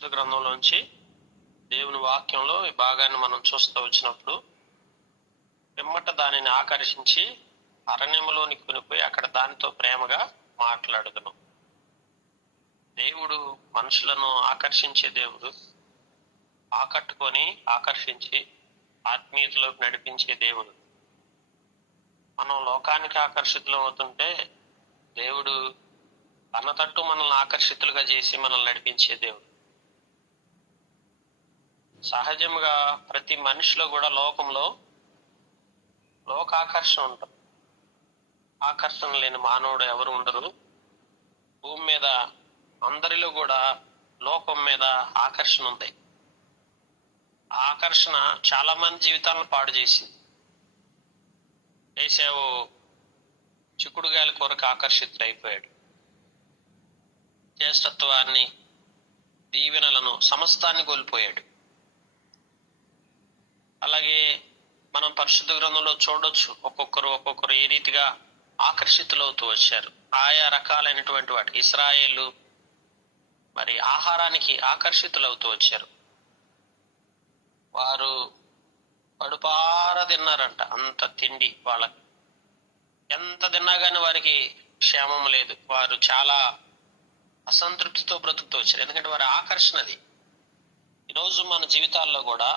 గ్రంథంలోంచి దేవుని వాక్యంలో ఈ భాగాన్ని మనం చూస్తూ వచ్చినప్పుడు పిమ్మట దానిని ఆకర్షించి అరణ్యములోనికి కొనిపోయి అక్కడ దానితో ప్రేమగా మాట్లాడుదును. దేవుడు మనుషులను ఆకర్షించే దేవుడు, ఆకట్టుకొని ఆకర్షించి ఆత్మీయతలోకి నడిపించే దేవుడు. మనం లోకానికి ఆకర్షితులం అవుతుంటే దేవుడు తన తట్టు మనల్ని ఆకర్షితులుగా చేసి మనల్ని నడిపించే దేవుడు. సహజంగా ప్రతి మనిషిలో కూడా లోకంలో లోకాకర్షణ ఉంటుంది. ఆకర్షణ లేని మానవుడు ఎవరు ఉండరు. భూమి మీద అందరిలో కూడా లోకం మీద ఆకర్షణ ఉంది. ఆ ఆకర్షణ చాలా మంది జీవితాలను పాడు చేసింది. ఏశావు చిక్కుడుగాయల కొరకు ఆకర్షితులైపోయాడు. జ్యేష్ఠత్వాన్ని, దీవెనలను, సమస్తాన్ని కోల్పోయాడు. అలాగే మనం పరిశుద్ధ గ్రంథంలో చూడొచ్చు, ఒక్కొక్కరు ఏ రీతిగా ఆకర్షితులవుతూ వచ్చారు. ఆయా రకాలైనటువంటి వాటి ఇశ్రాయేలు మరి ఆహారానికి ఆకర్షితులవుతూ వచ్చారు. వారు కడుపార తిన్నారంట. అంత తిండి వాళ్ళకి, ఎంత తిన్నా కానీ వారికి క్షేమం లేదు. వారు చాలా అసంతృప్తితో బ్రతుకుతూ వచ్చారు. ఎందుకంటే వారి ఆకర్షణది. ఈరోజు మన జీవితాల్లో కూడా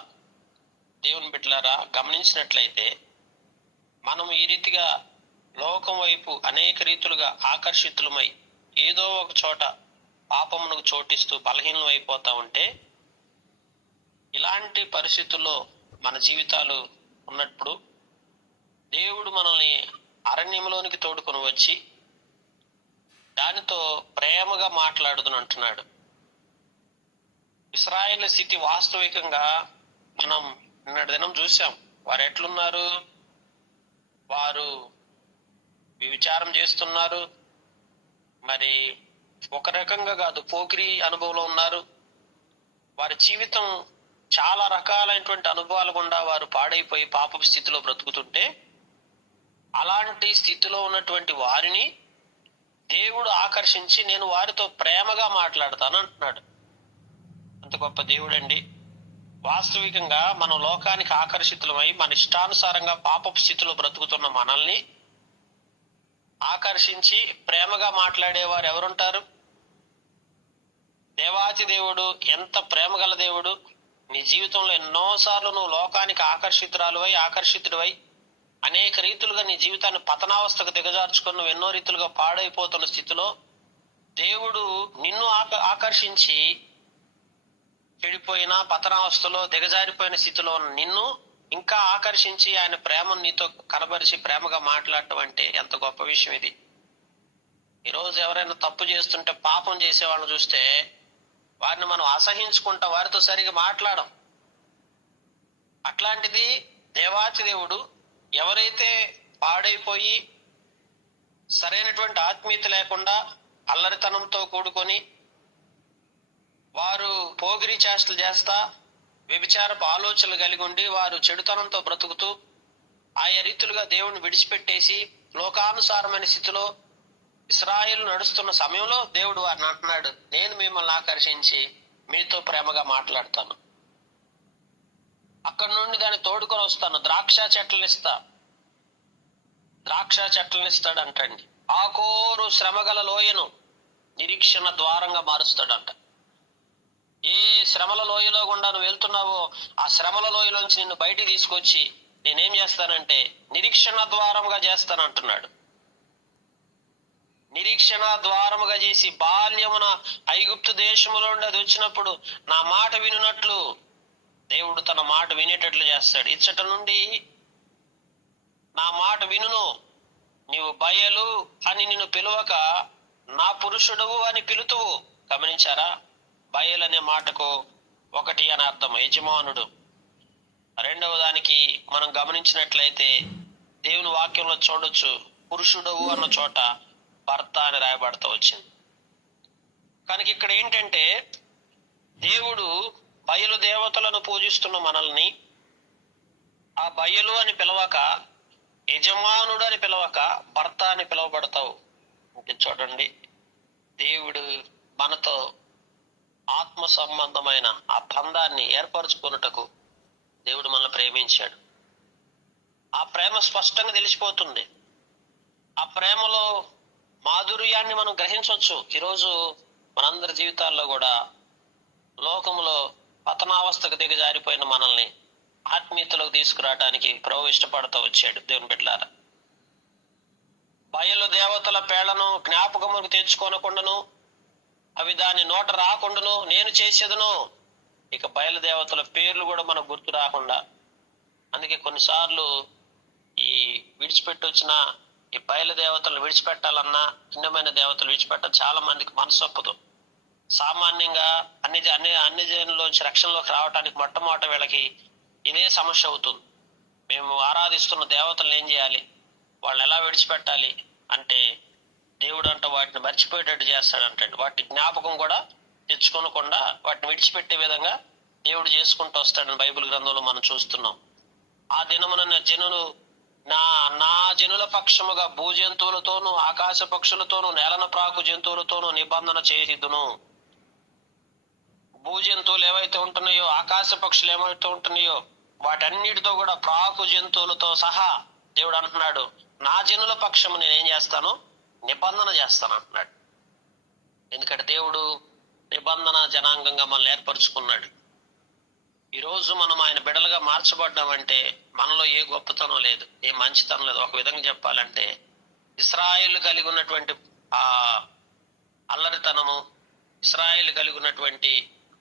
దేవుని బిడ్డలారా గమనించినట్లయితే మనం ఈ రీతిగా లోకం వైపు అనేక రీతులుగా ఆకర్షితులమై ఏదో ఒక చోట పాపమునకు చోటిస్తూ బలహీనం అయిపోతా ఉంటే, ఇలాంటి పరిస్థితుల్లో మన జీవితాలు ఉన్నప్పుడు దేవుడు మనల్ని అరణ్యంలోనికి తోడుకొని వచ్చి దానితో ప్రేమగా మాట్లాడుదును అంటున్నాడు. ఇశ్రాయేలు స్థితి వాస్తవికంగా మనం నిన్నటి దినం చూసాం. వారు ఎట్లున్నారు? వారు విచారం చేస్తున్నారు. మరి ఒక రకంగా కాదు, పోకిరి అనుభవంలో ఉన్నారు. వారి జీవితం చాలా రకాలైనటువంటి అనుభవాలు గుండా వారు పాడైపోయి పాపపు స్థితిలో బ్రతుకుతుంటే, అలాంటి స్థితిలో ఉన్నటువంటి వారిని దేవుడు ఆకర్షించి నేను వారితో ప్రేమగా మాట్లాడతాను అంటున్నాడు. అంత గొప్ప దేవుడండి. వాస్తవికంగా మనం లోకానికి ఆకర్షితులమై మన ఇష్టానుసారంగా పాపపు స్థితిలో బ్రతుకుతున్న మనల్ని ఆకర్షించి ప్రేమగా మాట్లాడేవారు ఎవరుంటారు? దేవాతి దేవుడు. ఎంత ప్రేమగల దేవుడు! నీ జీవితంలో ఎన్నోసార్లు నువ్వు లోకానికి ఆకర్షితుడివై అనేక రీతులుగా నీ జీవితాన్ని పతనావస్థకు దిగజార్చుకొని నువ్వు ఎన్నో రీతులుగా పాడైపోతున్న స్థితిలో దేవుడు నిన్ను ఆకర్షించి చెడిపోయిన పతనావస్థలో దిగజారిపోయిన స్థితిలో ఉన్న నిన్ను ఇంకా ఆకర్షించి ఆయన ప్రేమను నీతో కనబరిచి ప్రేమగా మాట్లాడటం అంటే ఎంత గొప్ప విషయం ఇది. ఈరోజు ఎవరైనా తప్పు చేస్తుంటే, పాపం చేసే వాళ్ళని చూస్తే వారిని మనం అసహించుకుంటా, వారితో సరిగా మాట్లాడం. అట్లాంటిది దేవాతి దేవుడు ఎవరైతే పాడైపోయి సరైనటువంటి ఆత్మీయత లేకుండా అల్లరితనంతో కూడుకొని వారు పోగిరి చేష్టలు చేస్తా వ్యభిచారపు ఆలోచనలు కలిగి ఉండి వారు చెడుతనంతో బ్రతుకుతూ ఆయా రీతులుగా దేవుణ్ణి విడిచిపెట్టేసి లోకానుసారమైన స్థితిలో ఇశ్రాయేలు నడుస్తున్న సమయంలో దేవుడు వారిని అంటున్నాడు, నేను మిమ్మల్ని ఆకర్షించి మీతో ప్రేమగా మాట్లాడతాను. అక్కడి నుండి దాన్ని తోడుకొని వస్తాను. ద్రాక్ష చెట్లను ఇస్తాడంటండి. ఆకోరు శ్రమగల లోయను నిరీక్షణ ద్వారంగా మారుస్తాడంట. ఏ శ్రమల లోయలో గుండా నువ్వు వెళ్తున్నావో ఆ శ్రమల లోయలోంచి నిన్ను బయటికి తీసుకొచ్చి నేనేం చేస్తానంటే నిరీక్షణ ద్వారముగా చేస్తానంటున్నాడు. నిరీక్షణ ద్వారముగా చేసి బాల్యమున ఐగుప్తు దేశములో నుండి అది వచ్చినప్పుడు నా మాట వినున్నట్లు దేవుడు తన మాట వినేటట్లు చేస్తాడు. ఇచ్చట నుండి నా మాట వినును, నీవు బయలు అని నిన్ను పిలువక నా పురుషుడువు అని పిలుతువు. గమనించారా? బయలు అనే మాటకు ఒకటి అని అర్థం, యజమానుడు. రెండవ దానికి మనం గమనించినట్లయితే దేవుని వాక్యంలో చూడొచ్చు, పురుషుడవు అన్న చోట భర్త అని రాయబడతా వచ్చింది. కనుక ఇక్కడ ఏంటంటే దేవుడు బయలు దేవతలను పూజిస్తున్న మనల్ని ఆ బయలు అని పిలవక, యజమానుడు అని పిలవక భర్త అని పిలువబడతావు అంటే చూడండి, దేవుడు మనతో ఆత్మ సంబంధమైన ఆ బంధాన్ని ఏర్పరచుకున్నటకు దేవుడు మనల్ని ప్రేమించాడు. ఆ ప్రేమ స్పష్టంగా తెలిసిపోతుంది. ఆ ప్రేమలో మాధుర్యాన్ని మనం గ్రహించవచ్చు. ఈరోజు మనందరి జీవితాల్లో కూడా లోకంలో పతనావస్థకు దిగజారిపోయిన మనల్ని ఆత్మీయతలోకి తీసుకురావడానికి ప్రభు ఇష్టపడుతూ వచ్చాడు. దేవుని బిడ్డలారా, బయలు దేవతల పేళ్లను జ్ఞాపకముకు తెచ్చుకోనకుండాను, అవి దాని నోట రాకుండాను నేను చేసేదను. ఇక బయలుదేవతల పేర్లు కూడా మనకు గుర్తు రాకుండా, అందుకే కొన్నిసార్లు ఈ విడిచిపెట్టి వచ్చిన ఈ బయలుదేవతలు విడిచిపెట్టాలన్నా, భిన్నమైన దేవతలు విడిచిపెట్ట చాలా మందికి మనసు ఒప్పదు. సామాన్యంగా అన్ని జనుల్లోంచి రక్షణలోకి రావడానికి మొట్టమొదట వీళ్ళకి ఇదే సమస్య అవుతుంది. మేము ఆరాధిస్తున్న దేవతలు ఏం చేయాలి, వాళ్ళు ఎలా విడిచిపెట్టాలి అంటే, దేవుడు అంట వాటిని మర్చిపోయేటట్టు చేస్తాడంటే, వాటి జ్ఞాపకం కూడా తెచ్చుకోనకుండా వాటిని విడిచిపెట్టే విధంగా దేవుడు చేసుకుంటూ వస్తాడని బైబిల్ గ్రంథంలో మనం చూస్తున్నాం. ఆ దినమున జనులు నా జనుల పక్షముగా భూజంతువులతోనూ, ఆకాశ పక్షులతోనూ, నేలన ప్రాకు జంతువులతోనూ నిబంధన చేసిదును. భూజంతువులు ఏవైతే ఉంటున్నాయో, ఆకాశ పక్షులు ఏవైతే ఉంటున్నాయో, వాటన్నిటితో కూడా ప్రాకు జంతువులతో సహా దేవుడు అంటున్నాడు, నా జనుల పక్షము నేనేం చేస్తాను, నిబంధన చేస్తాను అంటున్నాడు. ఎందుకంటే దేవుడు నిబంధన జనాంగంగా మనల్ని ఏర్పరచుకున్నాడు. ఈరోజు మనం ఆయన బిడలుగా మార్చబడ్డామంటే మనలో ఏ గొప్పతనం లేదు, ఏ మంచితనం లేదు. ఒక విధంగా చెప్పాలంటే, ఇశ్రాయేలు కలిగి ఉన్నటువంటి ఆ అల్లరితనము, ఇశ్రాయేలు కలిగి ఉన్నటువంటి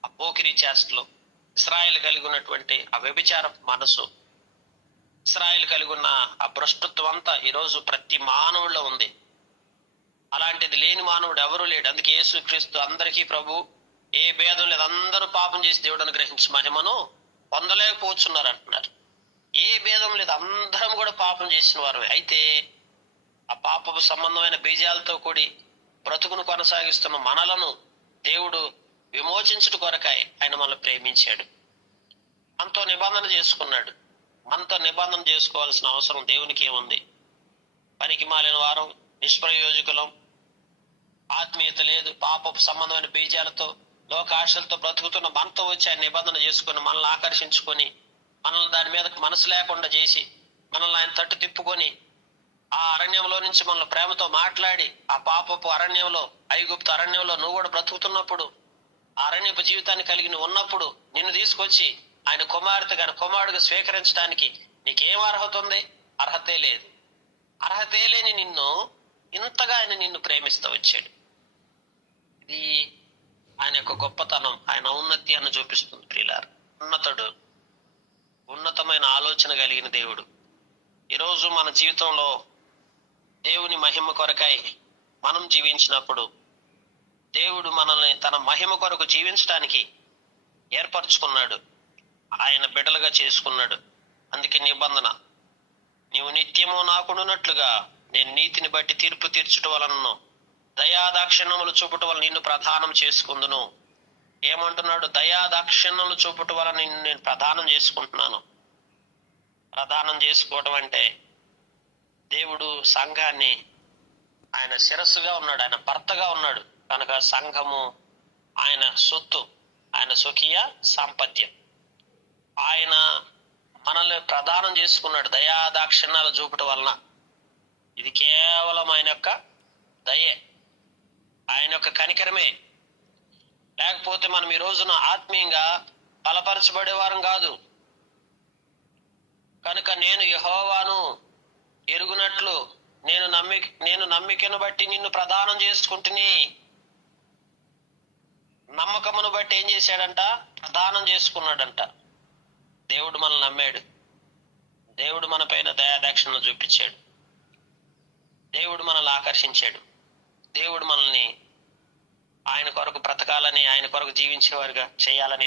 ఆ పోకిరి చేష్టలు, ఇశ్రాయేలు కలిగి ఉన్నటువంటి ఆ వ్యభిచార మనసు, ఇశ్రాయేలు కలిగి ఉన్న ఆ భ్రష్టత్వం అంతా ఈరోజు ప్రతి మానవుల్లో ఉంది. అలాంటిది లేని మానవుడు ఎవరూ లేడు. అందుకే యేసుక్రీస్తు అందరికీ ప్రభు, ఏ భేదం లేదు, అందరూ పాపం చేసి దేవుడు అనుగ్రహించి మహిమను పొందలేకపోతున్నారు అంటున్నారు. ఏ భేదం లేదు, అందరం కూడా పాపం చేసిన వారు. అయితే ఆ పాపపు సంబంధమైన బీజాలతో కూడి బ్రతుకును కొనసాగిస్తున్న మనలను దేవుడు విమోచించుట కొరకాయ ఆయన మనల్ని ప్రేమించాడు, మనతో నిబంధన చేసుకున్నాడు. మనతో నిబంధన చేసుకోవాల్సిన అవసరం దేవునికి ఏముంది? పనికి మాలిన వారం, నిష్ప్రయోజకులం, ఆత్మీయత లేదు, పాపపు సంబంధమైన బీజాలతో లోకాశలతో బ్రతుకుతున్న మనతో వచ్చి ఆయన నిబంధన చేసుకుని మనల్ని ఆకర్షించుకొని, మనల్ని దాని మీద మనసు లేకుండా చేసి, మనల్ని ఆయన తట్టు తిప్పుకొని, ఆ అరణ్యంలో నుంచి మనల్ని ప్రేమతో మాట్లాడి, ఆ పాపపు అరణ్యంలో, ఐగుప్తు అరణ్యంలో నువ్వు కూడా బ్రతుకుతున్నప్పుడు, ఆ అరణ్యపు జీవితాన్ని కలిగి నువ్వు ఉన్నప్పుడు, నిన్ను తీసుకొచ్చి ఆయన కుమారుడిగా స్వీకరించడానికి నీకేం అర్హత ఉంది? అర్హతే లేదు. అర్హతే లేని నిన్ను ఇంతగా ఆయన నిన్ను ప్రేమిస్తూ వచ్చాడు. ఇది ఆయన యొక్క గొప్పతనం, ఆయన ఔన్నత్య అని చూపిస్తుంది. ప్రియులారా, ఉన్నతుడు, ఉన్నతమైన ఆలోచన కలిగిన దేవుడు. ఈరోజు మన జీవితంలో దేవుని మహిమ కొరకై మనం జీవించినప్పుడు, దేవుడు మనల్ని తన మహిమ కొరకు జీవించడానికి ఏర్పరచుకున్నాడు, ఆయన బిడ్డలుగా చేసుకున్నాడు. అందుకే నిబంధన, నీవు నిత్యము నాకుండునట్లుగా నేను నీతిని బట్టి తీర్పు తీర్చుట వలనను దయాదాక్షిణ్యములు చూపుట వలన నిన్ను ప్రదానం చేసుకుందును. ఏమంటున్నాడు? దయాదాక్షిణ్యములు చూపుట వలన నిన్ను నేను ప్రదానం చేసుకుంటున్నాను. ప్రదానం చేసుకోవడం అంటే, దేవుడు సంఘాన్ని, ఆయన శిరస్సుగా ఉన్నాడు, ఆయన భర్తగా ఉన్నాడు కనుక సంఘము ఆయన సొత్తు, ఆయన స్వకీయ సాంపత్యం. ఆయన మనల్ని ప్రదానం చేసుకున్నాడు దయాదాక్షిణ్యాలు చూపటం వలన. ఇది కేవలం ఆయన యొక్క దయే, ఆయన యొక్క కనికరమే. లేకపోతే మనం ఈ రోజున ఆత్మీయంగా బలపరచబడేవారం కాదు. కనుక నేను యెహోవాను ఎరుగునట్లు నేను నమ్మికను బట్టి నిన్ను ప్రదానం చేసుకుంటుని. నమ్మకమును బట్టి ఏం చేశాడంట? ప్రదానం చేసుకున్నాడంట. దేవుడు మనల్ని నమ్మాడు, దేవుడు మన పైన దయాదాక్షిణ్యం చూపించాడు, దేవుడు మనల్ని ఆకర్షించాడు, దేవుడు మనల్ని ఆయన కొరకు బ్రతకాలని, ఆయన కొరకు జీవించేవారుగా చేయాలని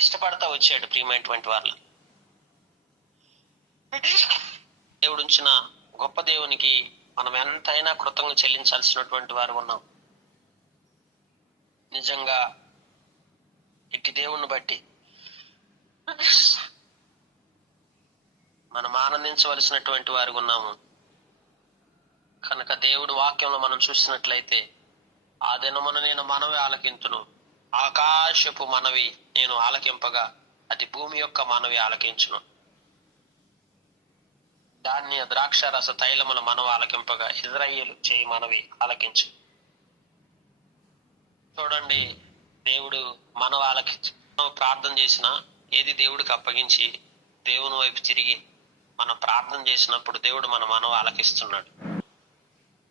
ఇష్టపడతా వచ్చాడు. ప్రియమైనటువంటి వాళ్ళు, దేవుడు ఉంచిన గొప్ప దేవునికి మనం ఎంతైనా కృతజ్ఞత చెల్లించాల్సినటువంటి వారు ఉన్నాం. నిజంగా ఇట్టి దేవుణ్ణి బట్టి మనం ఆనందించవలసినటువంటి వారు ఉన్నాము. కనుక దేవుడు వాక్యంలో మనం చూసినట్లయితే, ఆ దినమున నేను మనవి ఆలకింతును. ఆకాశపు మనవి నేను ఆలకింపగా అది భూమి యొక్క మనవి ఆలకించును. ధాన్య ద్రాక్ష రస తైలముల మనవి ఆలకింపగా ఇజ్రాయేలు చేయి మనవి ఆలకించు. చూడండి, దేవుడు మనవి ఆలకించు. ప్రార్థన చేసిన ఏది దేవుడికి అప్పగించి దేవుని వైపు తిరిగి మనం ప్రార్థన చేసినప్పుడు దేవుడు మన మనవి ఆలకిస్తున్నాడు.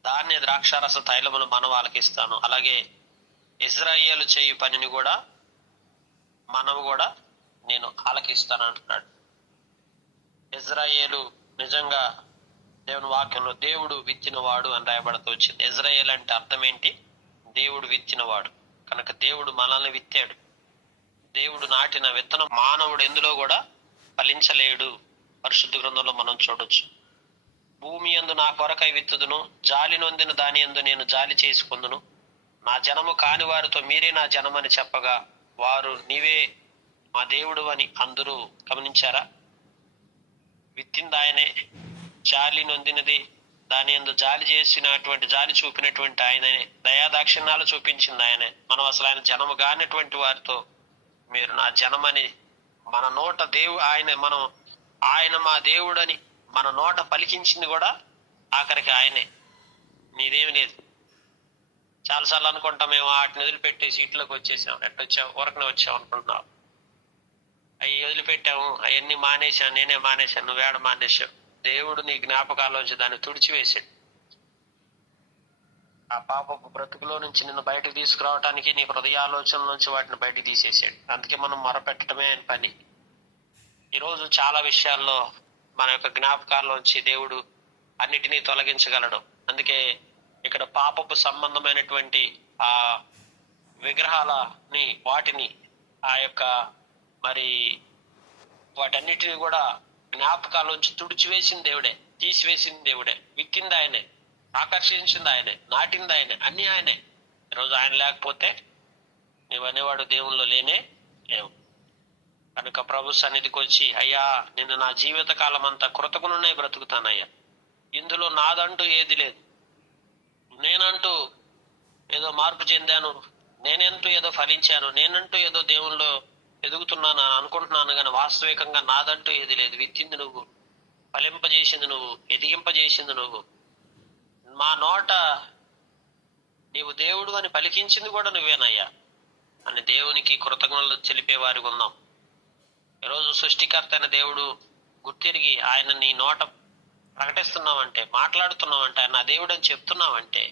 ధాన్య ద్రాక్షారస తైలములు మనవి ఆలకిస్తాను. అలాగే ఇజ్రాయేలు చేయు పనిని కూడా మనము కూడా నేను ఆలకిస్తాను అంటున్నాడు. ఇజ్రాయేలు నిజంగా దేవుని వాక్యంలో దేవుడు విత్తినవాడు అని రాయబడుతూ వచ్చింది. ఇజ్రాయేల్ అంటే అర్థం ఏంటి? దేవుడు విత్తినవాడు. కనుక దేవుడు మనల్ని విత్తాడు. దేవుడు నాటిన విత్తనం మానవుడు ఎందులో కూడా ఫలించలేడు. పరిశుద్ధ గ్రంథంలో మనం చూడొచ్చు. భూమి యందు నా కొరకై విత్తుదును, జాలి నొందిన దాని యందు నేను జాలి చేసుకుందును. నా జనము కాని వారితో మీరే నా జనమని చెప్పగా వారు నీవే మా దేవుడు అని అందరూ గమనించారా? విత్తింది ఆయనే, జాలి నొందినది దాని యందు జాలి చేసినటువంటి జాలి చూపినటువంటి ఆయననే, దయాదాక్షిణ్యాలు చూపించింది ఆయనే. మనం అసలు ఆయన జనము కానిటువంటి వారితో మీరు నా జనమని మన నోట ఆయన మా దేవుడని మన నోట పలికించింది కూడా ఆఖరికి ఆయనే. నీదేమి లేదు. చాలాసార్లు అనుకుంటాం మేము వాటిని వదిలిపెట్టి సీట్లోకి వచ్చేసాం, ఎట్టొచ్చాం, ఊరకనే వచ్చాం అనుకుంటున్నాం. అవి వదిలిపెట్టాము, అవన్నీ మానేశాను, నేనే మానేశాను, నువ్వేడ మానేశావు. దేవుడు నీ జ్ఞాపకాల్లోంచి దాన్ని తుడిచివేశాడు. ఆ పాపపు బ్రతుకులో నుంచి నిన్ను బయటకు తీసుకురావడానికి నీ హృదయాలోచన నుంచి వాటిని బయటకు తీసేసాడు. అందుకే మనం మొరపెట్టడమే అని పని. ఈరోజు చాలా విషయాల్లో మన యొక్క జ్ఞాపకాల్లోంచి దేవుడు అన్నిటినీ తొలగించగలడు. అందుకే ఇక్కడ పాపపు సంబంధమైనటువంటి ఆ విగ్రహాలని వాటిని ఆ యొక్క వాటన్నిటిని కూడా జ్ఞాపకాల్లోంచి తుడిచివేసింది దేవుడే, తీసివేసింది దేవుడే. విత్తింది ఆయనే, ఆకర్షించింది ఆయనే, నాటింది ఆయనే, అన్ని ఆయనే. ఈరోజు ఆయన లేకపోతే నీవనేవాడు దేవుల్లో లేనే లేవు. కనుక ప్రభు సన్నిధికి వచ్చి, అయ్యా నేను నా జీవిత కాలం అంతా కృతజ్ఞుడై బ్రతుకుతానయ్యా, ఇందులో నాదంటూ ఏది లేదు, నేనంటూ ఏదో మార్పు చెందాను, నేనంటూ ఏదో ఫలించాను, నేనంటూ ఏదో దేవుల్లో ఎదుగుతున్నాను అనుకుంటున్నాను, కానీ వాస్తవికంగా నాదంటూ ఏది లేదు. విత్తింది నువ్వు, ఫలింపజేసింది నువ్వు, ఎదిగింపజేసింది నువ్వు. మా నోట నీవు దేవుడు అని పలికించింది కూడా నువ్వేనయ్యా అని దేవునికి కృతజ్ఞతలు తెలిపేవారికి ఉన్నాం. ఈరోజు సృష్టికర్త అయిన దేవుడు గుర్తిరిగి ఆయన నీ నోట ప్రకటిస్తున్నావంటే, మాట్లాడుతున్నావంటే, ఆయన దేవుడు అని చెప్తున్నావంటే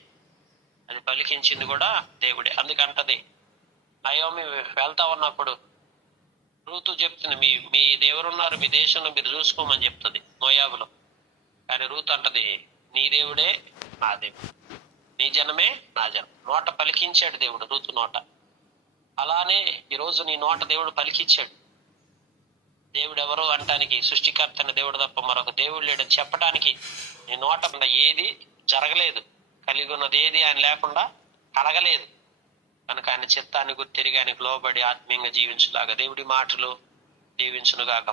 అది పలికించింది కూడా దేవుడే. అందుకంటది నయోమి వెళ్తా ఉన్నప్పుడు రూతు చెప్తుంది, మీ దేవురున్నారు, మీ దేశంలో మీరు చూసుకోమని చెప్తుంది మోయాబులో. కానీ రూతు అంటది, నీ దేవుడే నా దేవుడు, నీ జనమే నా జనం. నోట పలికించాడు దేవుడు రూతు నోట. అలానే ఈరోజు నీ నోట దేవుడు పలికించాడు. దేవుడు ఎవరు అంటానికి సృష్టికర్త అయిన దేవుడు తప్ప మరొక దేవుడు లేడని చెప్పడానికి నీ నోట ఏది జరగలేదు, కలిగి ఉన్నది ఏది ఆయన లేకుండా కలగలేదు. కనుక ఆయన చిత్తాన్ని గుర్తిరిగి ఆయనకు లోబడి ఆత్మీయంగా జీవించులాగా దేవుడి మాటలు దీవించునుగాక.